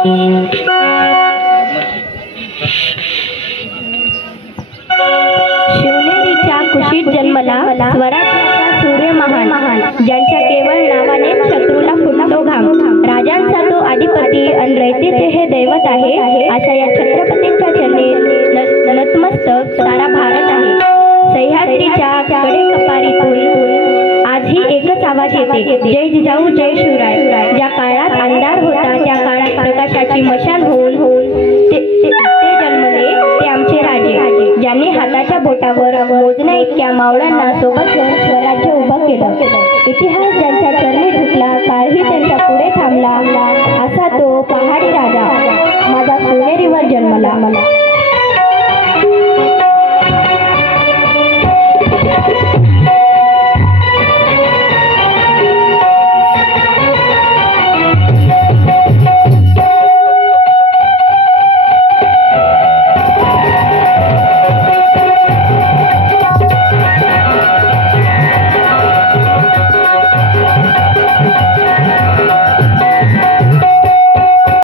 शिवनेरीच्या कुशीत जन्मला स्वराज्याचा सूर्य महान, ज्यांच्या केवळ नावाने शत्रूला फुटतो घाम। राजांचा तो अधिपती अन रयतेचे हे दैवत आहे, अशा या छत्रपतींच्या चरणी नतमस्तक सारा भारत आहे। सह्याद्रीच्या कडेकपारीतून आजही एकच आवाज येते, जय जिजाऊ जय शिवराय। ज्या काळात अंधार होता त्या काळात प्रकाशाची मशाल होऊन ते जन्मले ते आमचे राजे, ज्यांनी हाताच्या बोटावर मोजण्या इतक्या मावळ्यांना सोबत घेऊन स्वराज्य उभं केलं। इतिहास ज्यांच्या चरणी झुकला, काळही त्यांच्या पुढे थांबला, असा तो पहाडी राजा माझा सोनेरीवर जन्मला।